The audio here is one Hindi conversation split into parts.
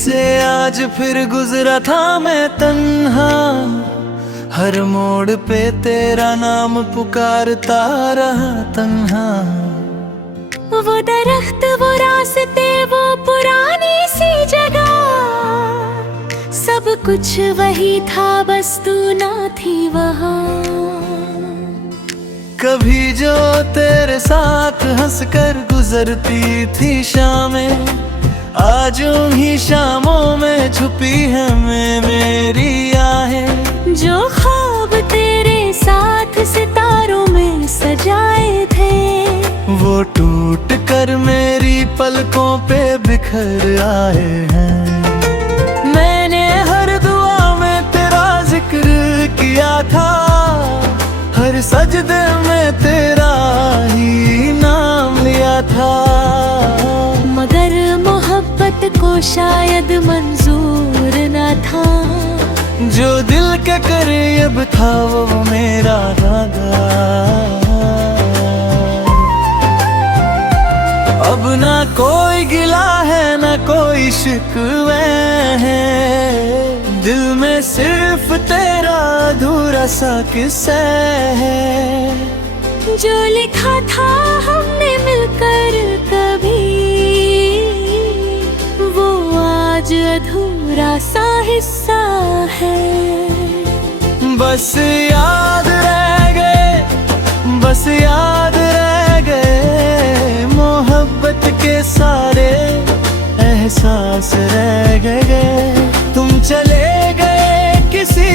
से आज फिर गुजरा था मैं तन्हा, हर मोड़ पे तेरा नाम पुकारता रहा तन्हा। वो दरख्त, वो रास्ते, वो पुरानी सी जगह, सब कुछ वही था, बस तू ना थी वहाँ। कभी जो तेरे साथ हंसकर गुजरती थी शामें, आज उन्हीं शामों में छुपी है मेरी आहें। जो ख्वाब तेरे साथ सितारों में सजाए थे, वो टूट कर मेरी पलकों पे बिखर आए हैं। मैंने हर दुआ में तेरा जिक्र किया था, हर सजदे में तेरा ही नाम लिया था। मगर मोहब्बत को शायद मंजूर न था, जो दिल के करीब था वो मेरा रागा। अब ना कोई गिला है ना कोई शिकवे हैं, दिल में सिर्फ तेरा अधूरा सा किस्सा है। जो लिखा था हमने मिलकर कभी, वो आज अधूरा सा हिस्सा है। बस याद रह गए, बस याद रह गए, मोहब्बत के सारे एहसास रह गए। तुम चले गए किसी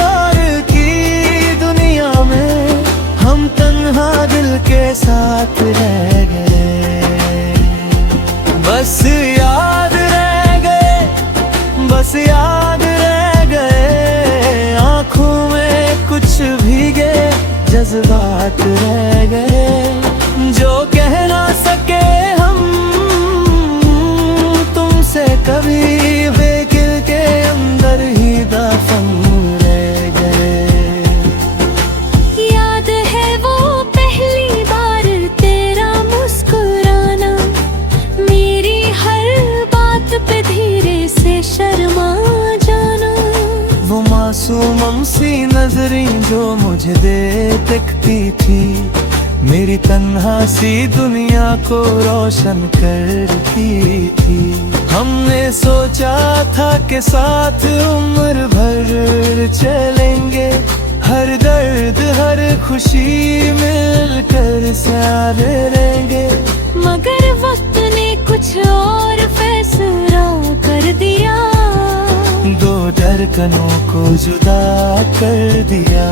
और की दुनिया में, हम तन्हा दिल के साथ रह गए। बस याद रह गए, बस याद रह गए, आँखों में कुछ भीगे जज्बात रह गए, जो कह ना सके हम तुमसे कभी, वे दिल के अंदर ही दफन रह गए। याद है वो पहली बार तेरा मुस्कुराना, मेरी हर बात पे धीरे से शर्मा जाना। वो मासूम सी नजरें जो मुझे देखती थी, मेरी तन्हा सी दुनिया को रोशन करती थी। हमने सोचा था कि साथ उम्र भर चलेंगे, हर दर्द हर खुशी मिलकर सारे रहेंगे। मगर वक्त ने कुछ और फैसला कर दिया, दो धड़कनों को जुदा कर दिया।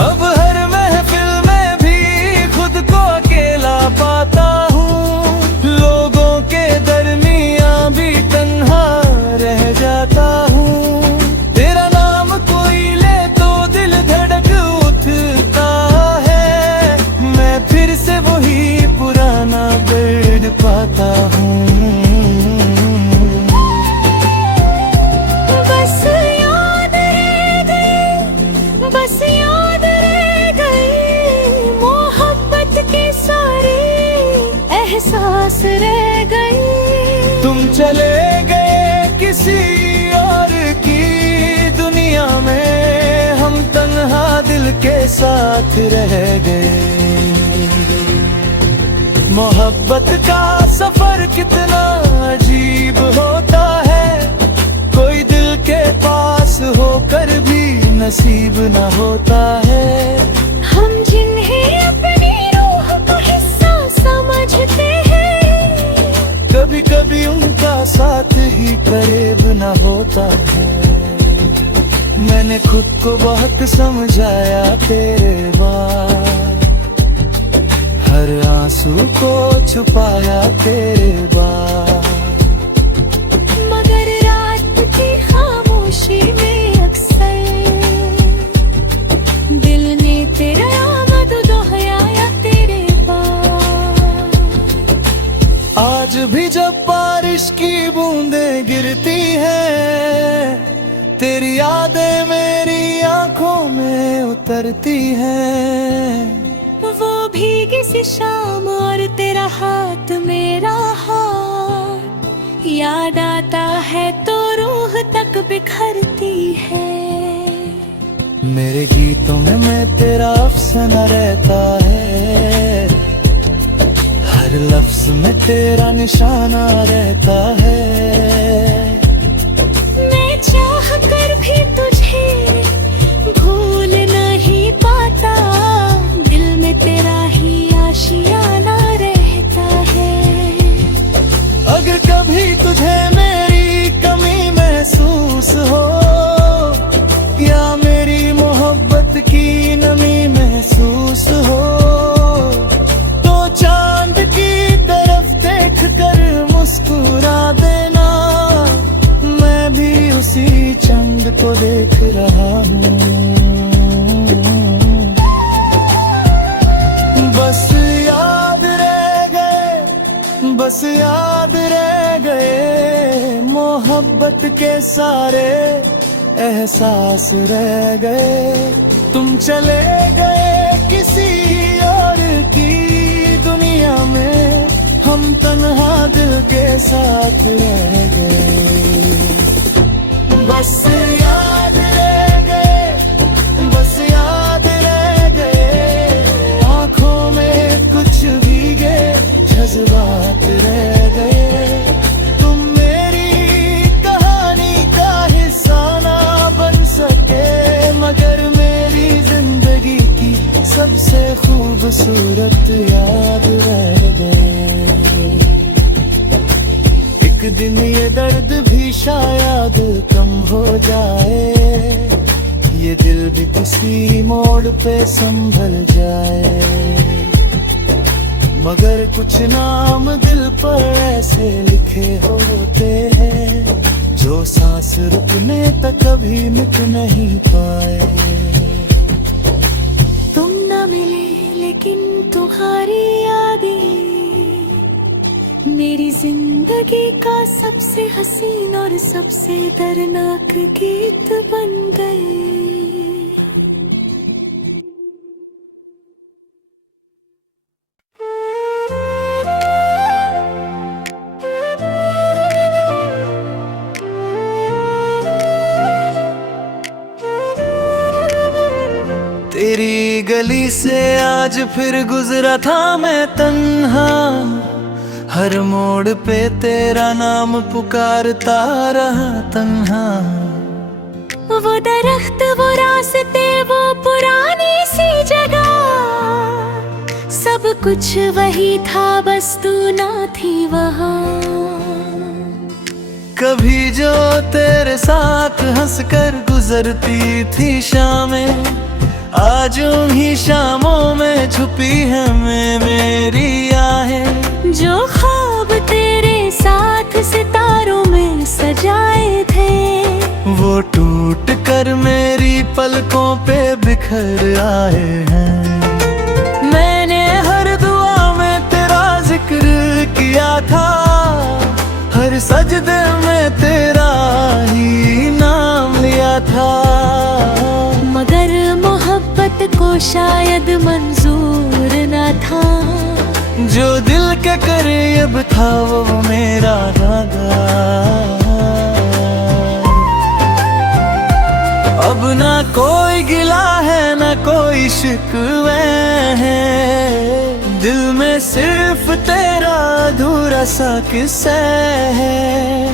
अब हर महफिल में भी खुद को अकेला पाता हूँ, लोगों के दरमियाँ भी तन्हा रह जाता हूँ। तेरा नाम कोई ले तो दिल धड़क उठता है, मैं फिर से वही पुराना दर्द पाता हूँ। बस याद रह गए, बस याद रह गए, मोहब्बत के सारे एहसास रह गए। तुम चले गए किसी और की दुनिया में, हम तन्हा दिल के साथ रह गए। मोहब्बत का सफर कितना अजीब होता है, कोई दिल के पास होकर भी नसीब न होता है। हम जिन्हें अपनी रूह का हिस्सा समझते हैं, कभी कभी उनका साथ ही करीब न होता है। मैंने खुद को बहुत समझाया तेरे बाद, हर आंसू को छुपाया तेरे बाद। मगर रात की खामोशी में अक्सर दिल ने तेरा आमद दोहराया तेरे बाद। आज भी जब बारिश की बूंदें गिरती हैं, तेरी यादें मेरी आंखों में उतरती हैं। वो भीगी सी शाम और तेरा हाथ मेरा हाथ, याद आता है तो रूह तक बिखरती है। मेरे गीतों में मैं तेरा अफसाना रहता है, हर लफ्ज में तेरा निशाना रहता है। मैं चाह कर भी तुझे भूल नहीं पाता, दिल में तेरा ही आशियाना रहता है। अगर कभी तुझे मेरी कमी महसूस हो या मेरी मोहब्बत की नमी महसूस हो, तो चांद की तरफ देख कर मुस्कुरा देना, मैं भी उसी चंद को देख रहा हूँ। बस याद रह गए, बस याद रह गए, मोहब्बत के सारे एहसास रह गए। तुम चले गए किसी और की दुनिया में, हम तन्हा दिल के साथ रह गए। बस याद रह गए, बस याद रह गए, आंखों में कुछ भीगे जज्बात रह गए। तुम मेरी कहानी का हिस्सा ना बन सके, मगर मेरी जिंदगी की सबसे खूबसूरत याद रह गए। एक दिन ये दर्द भी शायद कम हो जाए, ये दिल भी किसी मोड़ पे संभल जाए। मगर कुछ नाम दिल पर ऐसे लिखे होते हैं, जो सांस रुकने तक कभी मिट नहीं पाए। तुम न मिले लेकिन तुम्हारी यादें मेरी जिंदगी का सबसे हसीन और सबसे दर्दनाक गीत बन गए। तेरी गली से आज फिर गुजरा था मैं तन्हा, हर मोड़ पे तेरा नाम पुकारता रहा तन्हा। वो दरख्त, वो रास्ते, वो पुरानी सी जगह, सब कुछ वही था बस तू ना थी वहाँ। कभी जो तेरे साथ हंसकर गुजरती थी शामें, आज उन्हीं शामों में छुपी है मेरी आहें। जो ख्वाब तेरे साथ सितारों में सजाए थे, वो टूट कर मेरी पलकों पे बिखर आए हैं। मैंने हर दुआ में तेरा जिक्र किया था, हर सजदे में तेरा ही नाम लिया था। मगर मोहब्बत को शायद मंजूर न था, जो दिल के करीब था वो मेरा नागा। अब ना कोई गिला है ना कोई शिकवे है, दिल में सिर्फ तेरा अधूरा सा किस्सा है।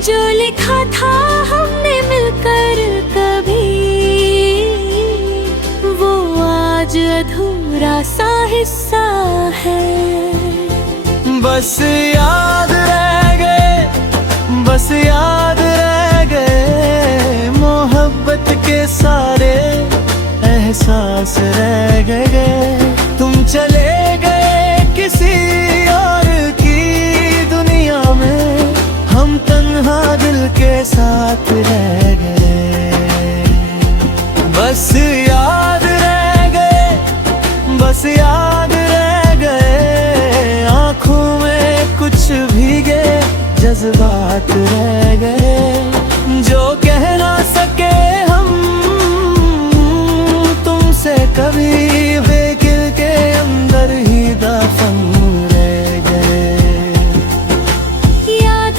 जो लिखा था हमने मिलकर कभी, वो आज अधूरा सा हिस्सा है। बस याद रह गए, बस याद रह गए, मोहब्बत के सारे एहसास रह गए। तुम चले गए किसी और की दुनिया में, हम तन्हा दिल के साथ रह गए। बस याद रह गए, बस याद रह गए, आंखों में कुछ भीगे जज्बात रह गए। जो कह ना सके हम तुमसे कभी, वे दिल के अंदर ही दफन रह गए। याद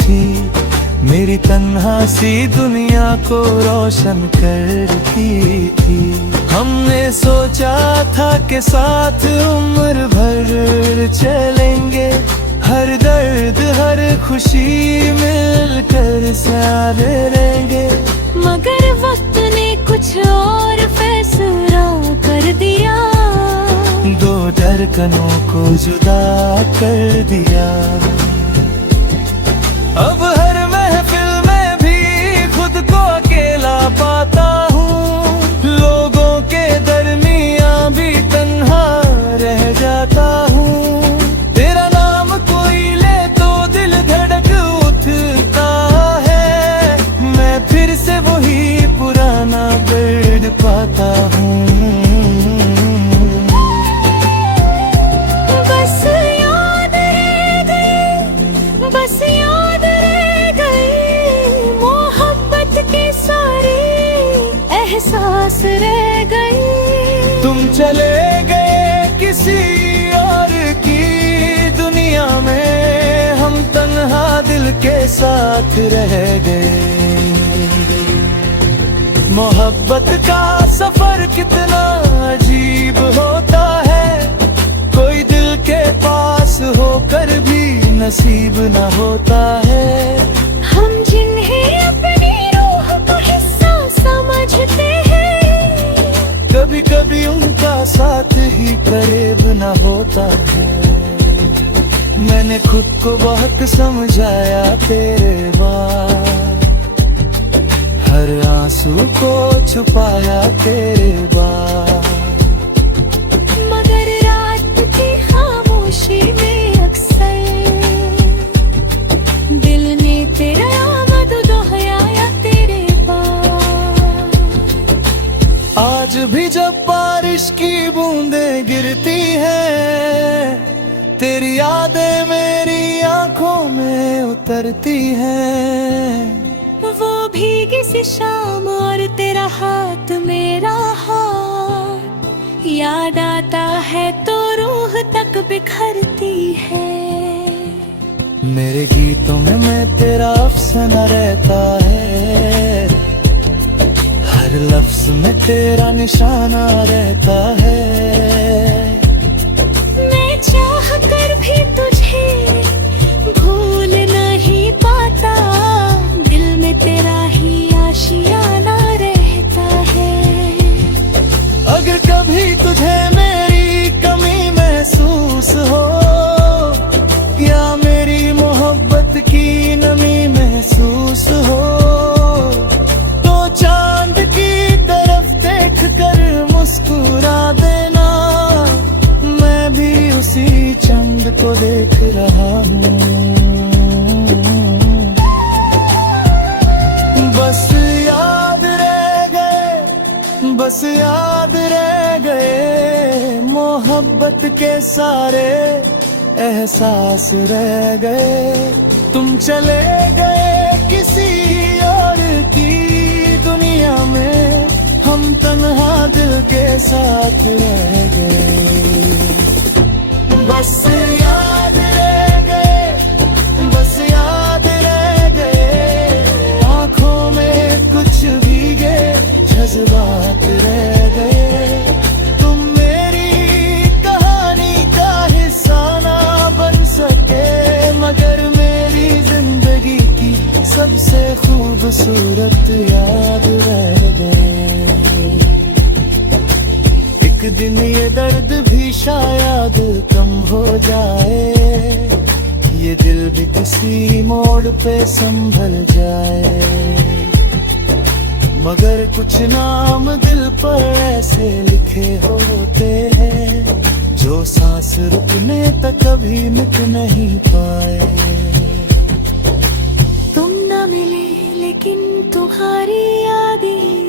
थी, मेरी तन्हा सी दुनिया को रोशन करती थी। हमने सोचा था कि साथ उम्र भर चलेंगे, हर दर्द हर खुशी मिलकर सारे रहेंगे। मगर वक्त ने कुछ और फैसला कर दिया, दो धड़कनों को जुदा कर दिया। अब हर महफिल में भी खुद को अकेला पाता हूँ, लोगों के दरमियाँ भी तन्हा रह जाता हूँ। तेरा नाम कोई ले तो दिल धड़क उठता है, मैं फिर से वही पुराना दर्द पाता हूँ। बस याद रह गई, बस याद रह गई, मोहब्बत के सारे एहसास रह गए। तुम चले गए किसी और की दुनिया में, हम तन्हा दिल के साथ रह गए। मोहब्बत का सफर कितना अजीब होता है, कोई दिल के पास होकर भी नसीब न होता है। हम जिन्हें अपनी रूह का हिस्सा समझते हैं, कभी कभी उनका साथ ही करीब न होता है। मैंने खुद को बहुत समझाया तेरे बाद, हर आंसू को छुपाया तेरे बाद। मगर रात की खामोशी में अक्सर दिल ने तेरा आमद दोहराया तेरे बाद। आज भी जब बारिश की बूंदें गिरती हैं, तेरी यादें मेरी आंखों में उतरती हैं। वो भीगी सी शाम और तेरा हाथ मेरा हाथ, याद आता है तो रूह तक बिखरती है। मेरे गीतों में मैं तेरा अफसाना रहता है, हर लफ्ज में तेरा निशाना रहता है। मैं चाह कर भी तुझे भूल नहीं पाता, दिल में तेरा ही आशियाना रहता है। अगर कभी तुझे मेरी कमी महसूस हो, या मेरी मोहब्बत की नमी महसूस हो, तो चांद की तरफ देख कर मुस्कुरा देना, मैं भी उसी चंद को देख रहा हूँ। बस याद रह गए, बस याद रह गए, मोहब्बत के सारे एहसास रह गए। तुम चले गए किसी और की दुनिया में, हम तन्हा दिल के साथ रह गए। बस याद रह गए, बस याद रह गए, आंखों में कुछ भीगे जज्बात रह गए। तुम मेरी कहानी का हिस्सा ना बन सके, मगर मेरी जिंदगी की सबसे खूबसूरत याद रह गए। एक दिन ये दर्द भी शायद कम हो जाए, ये दिल भी किसी मोड़ पे संभल जाए। मगर कुछ नाम दिल पर ऐसे लिखे होते हैं, जो सांस रुकने तक कभी मिट नहीं पाए। तुम न मिले लेकिन तुम्हारी यादें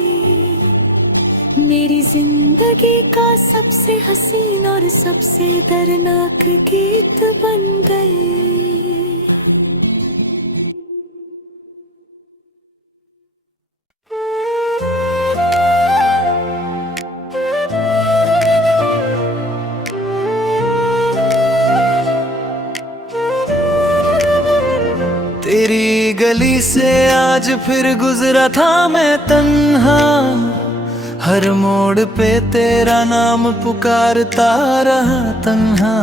मेरी जिंदगी का सबसे हसीन और सबसे दर्दनाक गीत बन गए। तेरी गली से आज फिर गुजरा था मैं तन्हा, हर मोड़ पे तेरा नाम पुकारता रहा तन्हा।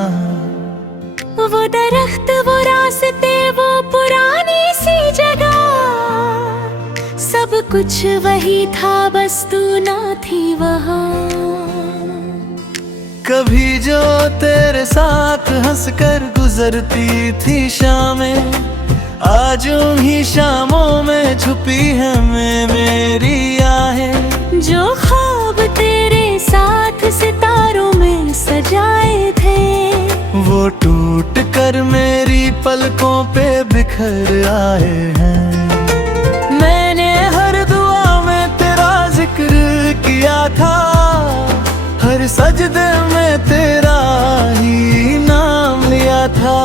वो दरख्त, वो रास्ते, वो पुरानी सी जगह, सब कुछ वही था, बस तू ना थी वहाँ। कभी जो तेरे साथ हंसकर गुजरती थी शामें, आज उन्हीं शामों में छुपी है मेरी आहें। जो ख्वाब तेरे साथ सितारों में सजाए थे, वो टूट कर मेरी पलकों पे बिखर आए हैं। मैंने हर दुआ में तेरा जिक्र किया था, हर सजदे में तेरा ही नाम लिया था।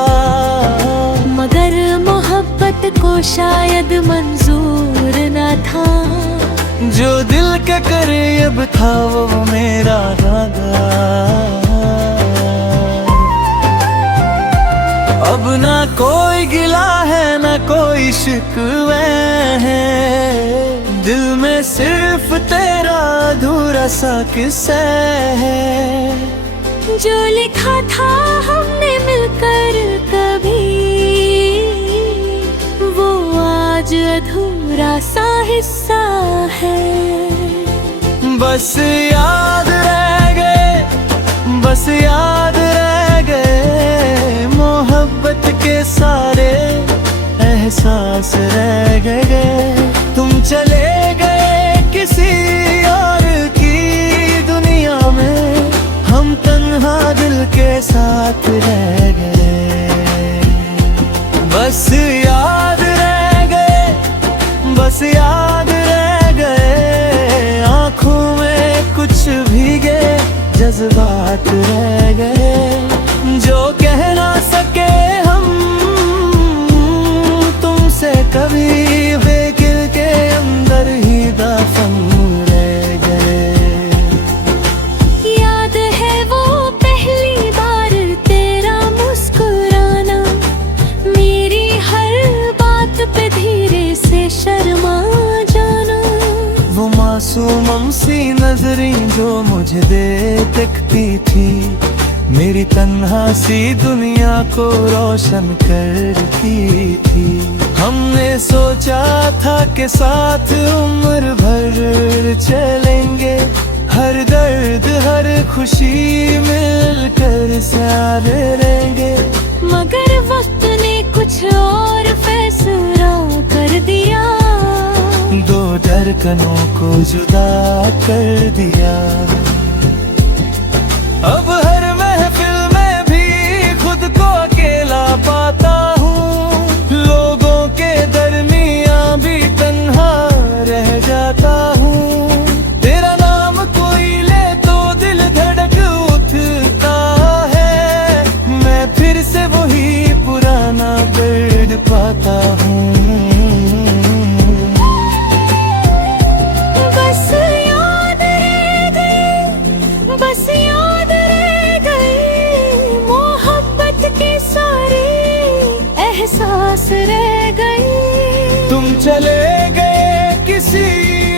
मगर मोहब्बत को शायद मंजूर न था, जो दिल के करीब था वो मेरा नागा। अब ना कोई गिला है ना कोई शिकवे हैं, दिल में सिर्फ तेरा अधूरा सा किस्सा है। जो लिखा था हमने मिलकर कभी, वो आज अधूरा सा हिस्सा है। बस याद रह गए, बस याद रह गए, मोहब्बत के सारे एहसास रह गए। तुम चले गए किसी और की दुनिया में, हम तन्हा दिल के साथ रह गए। बस याद रह गए, बस याद रह गए, आँखों में कुछ भीगे जज्बात रह गए। जो कह ना सके हम तुमसे कभी, बेगिल के अंदर ही दफन रह गए। याद है वो पहली बार तेरा मुस्कुराना, मेरी हर बात पे धीरे से शर्मा जाना। वो मासूम सी नजरें जो मुझे देखती थी, मेरी तन्हा सी दुनिया को रोशन करती थी। हमने सोचा था कि साथ उम्र भर चलेंगे, हर दर्द हर खुशी मिलकर सारे रहेंगे। मगर वक्त ने कुछ और फैसला कर दिया, दो धड़कनों को जुदा कर दिया। अब हर महफिल में भी खुद को अकेला पाता हूँ, लोगों के दरमियाँ भी तन्हा रह जाता हूँ। तेरा नाम कोई ले तो दिल धड़क उठता है, मैं फिर से वही पुराना दर्द पाता हूँ। बस याद रह गए, बस याद रह गए, मोहब्बत के सारे एहसास रह गए। तुम चले गए किसी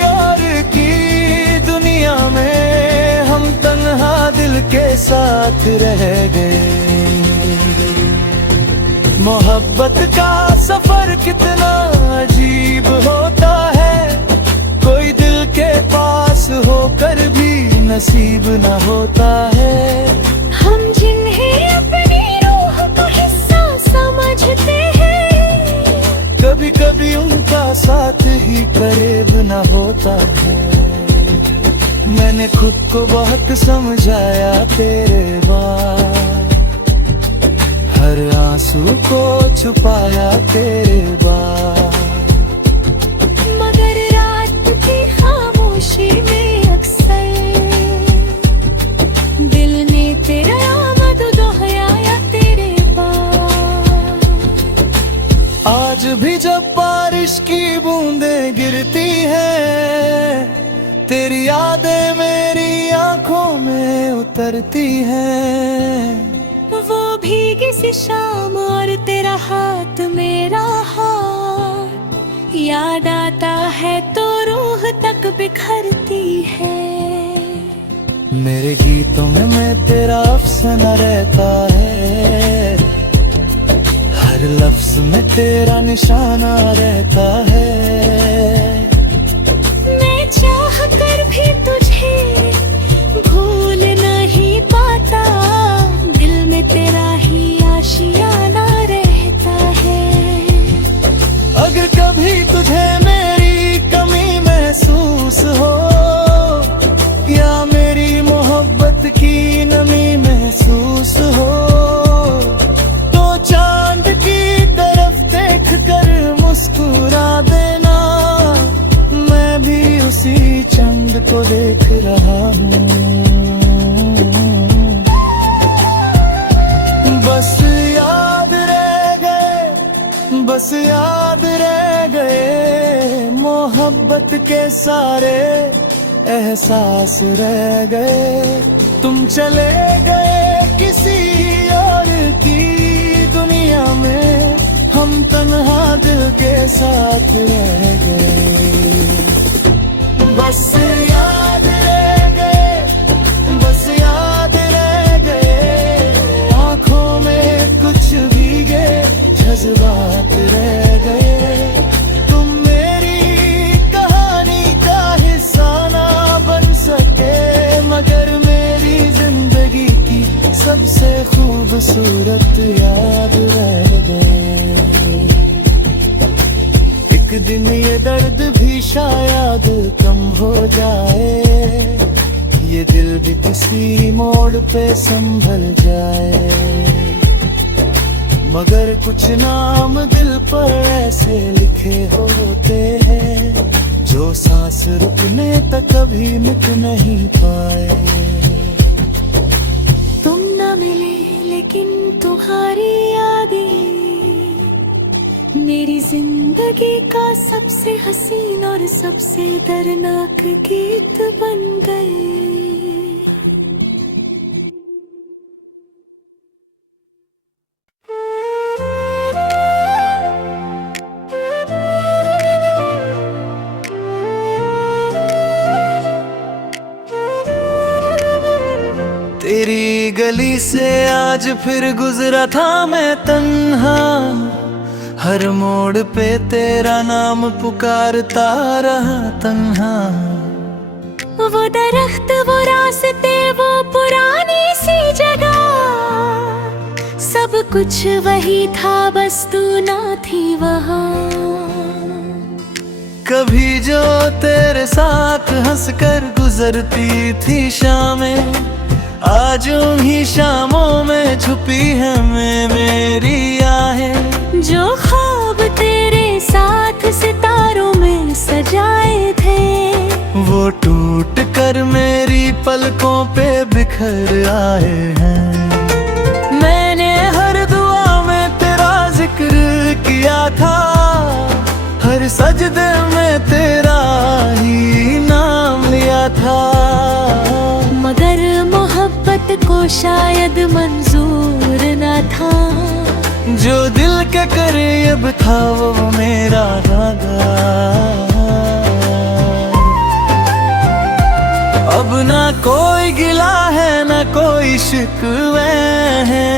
और की दुनिया में, हम तन्हा दिल के साथ रह गए। मोहब्बत का सफर कितना अजीब होता है, कोई दिल के पास होकर भी नसीब न होता है। हम जिन्हें अपनी रूह का हिस्सा समझते हैं, कभी कभी उनका साथ ही करीब न होता है। मैंने खुद को बहुत समझाया तेरे बाद, हर आंसू को छुपाया तेरे बाद। मगर रात की खामोशी में अक्सर दिल ने तेरा आमद दोहराया तेरे बाद। आज भी जब बारिश की बूंदें गिरती हैं, तेरी यादें मेरी आंखों में उतरती हैं। वो भीगी सी शाम और तेरा हाथ मेरा हाथ, याद आता है तो रूह तक बिखरती है। मेरे गीतों में तेरा अफसाना रहता है, हर लफ्ज में तेरा निशाना रहता है। मैं चाह कर भी तुझे भूल नहीं पाता, दिल में तेरा ही आशियाना रहता है। अगर कभी तुझे मेरी कमी महसूस हो या मेरी मोहब्बत की नमी महसूस हो, तो चांद की तरफ देख कर मुस्कुरा देना, मैं भी उसी चंद को देख रहा हूँ। बस याद रह गए, बस याद रह गए, मोहब्बत के सारे एहसास रह गए। तुम चले गए किसी और की दुनिया में, हम तन्हा दिल के साथ रह गए। बस याद रह गए, बस याद रह गए, आंखों में कुछ भीगे जज्बात रह गए। तुम मेरी कहानी का हिस्सा ना बन सके, मगर मेरी जिंदगी की सबसे खूबसूरत याद रह गए। एक दिन ये दर्द भी शायद कम हो जाए, ये दिल भी किसी मोड़ पे संभल जाए, मगर कुछ नाम दिल पर ऐसे लिखे होते हैं, जो सांस रुकने तक कभी मिट नहीं पाए। तुम न मिले लेकिन तुम्हारी यादें मेरी जिंदगी का सबसे हसीन और सबसे दर्दनाक गीत बन गए। तेरी गली से आज फिर गुजरा था मैं तन्हा, हर मोड़ पे तेरा नाम पुकारता रहा तन्हा। वो दरख्त, वो रास्ते, वो पुरानी सी जगह, सब कुछ वही था बस तू ना थी वहाँ। कभी जो तेरे साथ हंसकर गुजरती थी शामें, आज उन्हीं शामों में छुपी है मेरी आहें। जो ख्वाब तेरे साथ सितारों में सजाए थे, वो टूट कर मेरी पलकों पे बिखर आए हैं। मैंने हर दुआ में तेरा जिक्र किया था, हर सजदे में तेरा ही नाम लिया था, मगर मोहब्बत को शायद मंजूर न था। जो दिल के करीब था वो मेरा दादा। अब ना कोई गिला है ना कोई शिकवे है,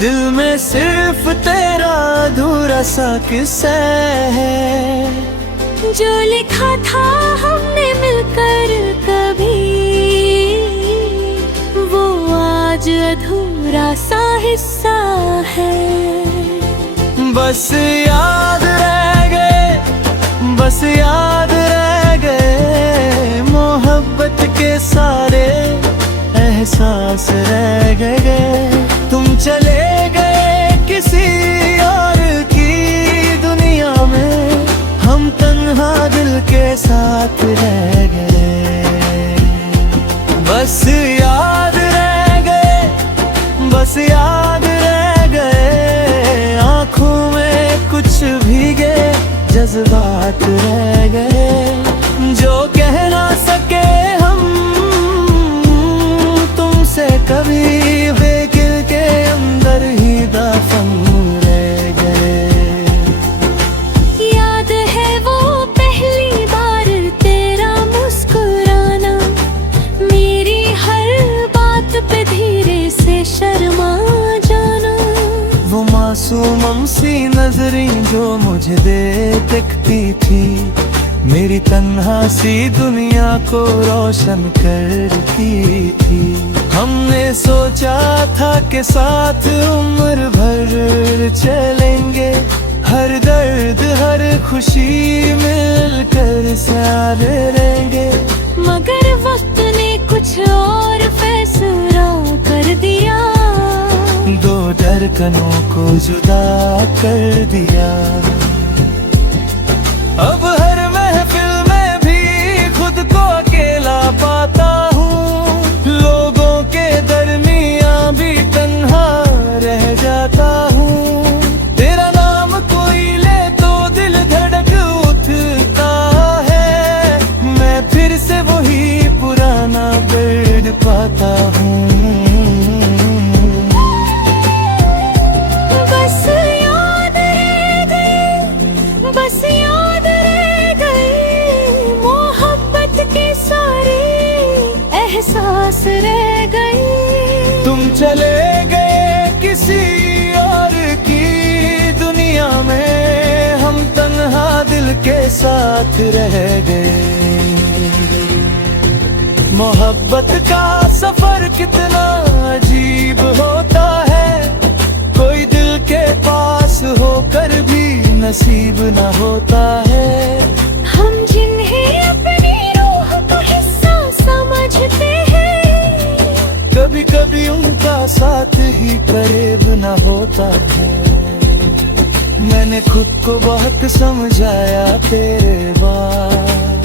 दिल में सिर्फ तेरा अधूरा सा किस्सा है। जो लिखा था हमने मिलकर कभी, वो आज अधूरा सा हिस्सा है। बस याद रह गए, बस याद रह गए, मोहब्बत के सारे एहसास रह गए। तुम चले गए किसी और की दुनिया में, हम तन्हा दिल के साथ रह गए। बस याद रह गए, बस याद रह गए, आंखों में कुछ भीगे जज्बात रह गए। जो कह ना सके हम तुमसे कभी, बेदिल के अंदर ही दफन रह गए। याद नजरें जो मुझे देखती थी, मेरी तन्हा सी दुनिया को रोशन करती थी। हमने सोचा था कि साथ उम्र भर चलेंगे, हर दर्द हर खुशी मिलकर साथ रहेंगे। मगर वक्त ने कुछ और फैसला कर दिया, दो धड़कनों को जुदा कर दिया। अब हर महफिल में भी खुद को अकेला पाता हूँ, लोगों के दरमियां भी तन्हा रह जाता हूँ। तेरा नाम कोई ले तो दिल धड़क उठता है, मैं फिर से वही पुराना दर्द पाता हूँ। बस याद रह गए मोहब्बत के सारे एहसास रह गए। तुम चले गए किसी और की दुनिया में, हम तन्हा दिल के साथ रह गए। मोहब्बत का सफर कितना अजीब होता है, कोई दिल के पास होकर भी नसीब न होता है। हम जिन्हें अपनी रूह का हिस्सा समझते हैं, कभी कभी उनका साथ ही करीब न होता है। मैंने खुद को बहुत समझाया तेरे बाद,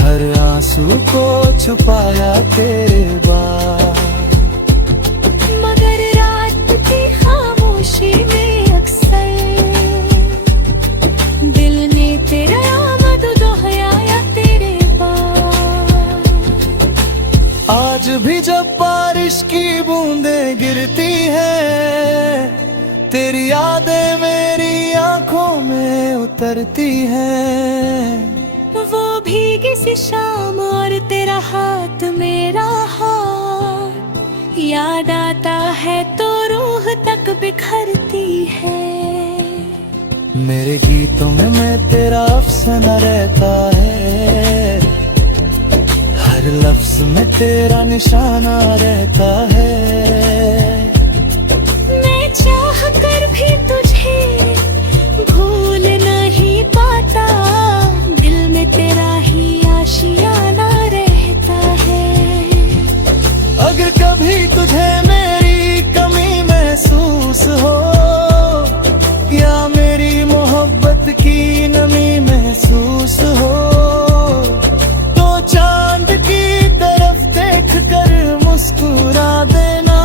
हर आंसू को छुपाया तेरे बाद। मगर रात की खामोशी में दिल ने तेरा आमद दोहराया तेरे बाद। आज भी जब बारिश की बूंदें गिरती हैं, तेरी यादें मेरी आंखों में उतरती हैं। वो भीगी सी शाम और तेरा हाथ मेरा हाथ, याद आता है तो रूह तक बिखरती है। मेरे गीतों में मैं तेरा अफसाना रहता है, हर लफ्ज में तेरा निशाना रहता है। मैं चाह कर भी तुझे भूल नहीं पाता, दिल में तेरा ही आशियाना रहता है। अगर कभी तुझे मेरी कमी महसूस हो, या मेरी मोहब्बत की नमी महसूस हो, तो चांद की तरफ देख कर मुस्कुरा देना,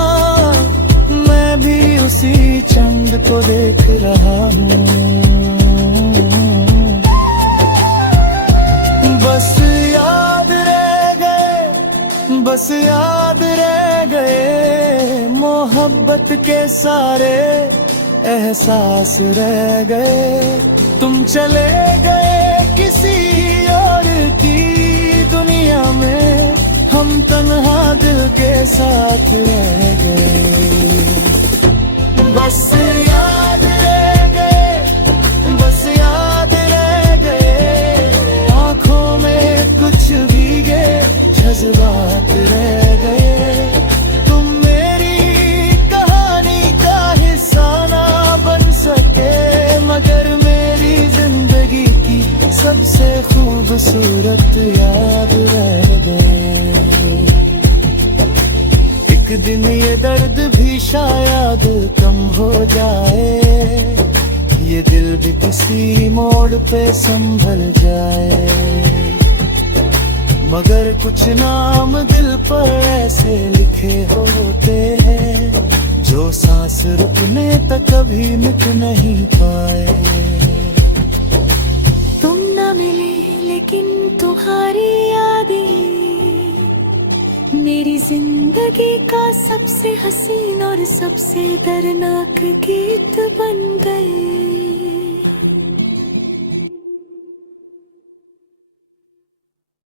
मैं भी उसी चंद को देख रहा हूँ। बस याद रह गए, बस याद रह गए मोहब्बत के सारे एहसास रह गए। तुम चले गए किसी और की दुनिया में, हम तन्हा दिल के साथ रह गए। बस याद रह गए, बस याद रह गए, आंखों में कुछ भीगे जज्बात रह गए। तुम मेरी कहानी का हिस्सा ना बन सके, मगर मेरी जिंदगी की सबसे खूबसूरत याद रह गए। एक दिन ये दर्द भी शायद कम हो जाए, ये दिल भी किसी मोड़ पे संभल जाए। मगर कुछ नाम दिल पर ऐसे लिखे होते हैं, जो सांस रुकने तक कभी मिट नहीं पाए। तुम न मिले लेकिन तुम्हारी यादें मेरी जिंदगी का सबसे हसीन और सबसे दर्दनाक गीत बन गए।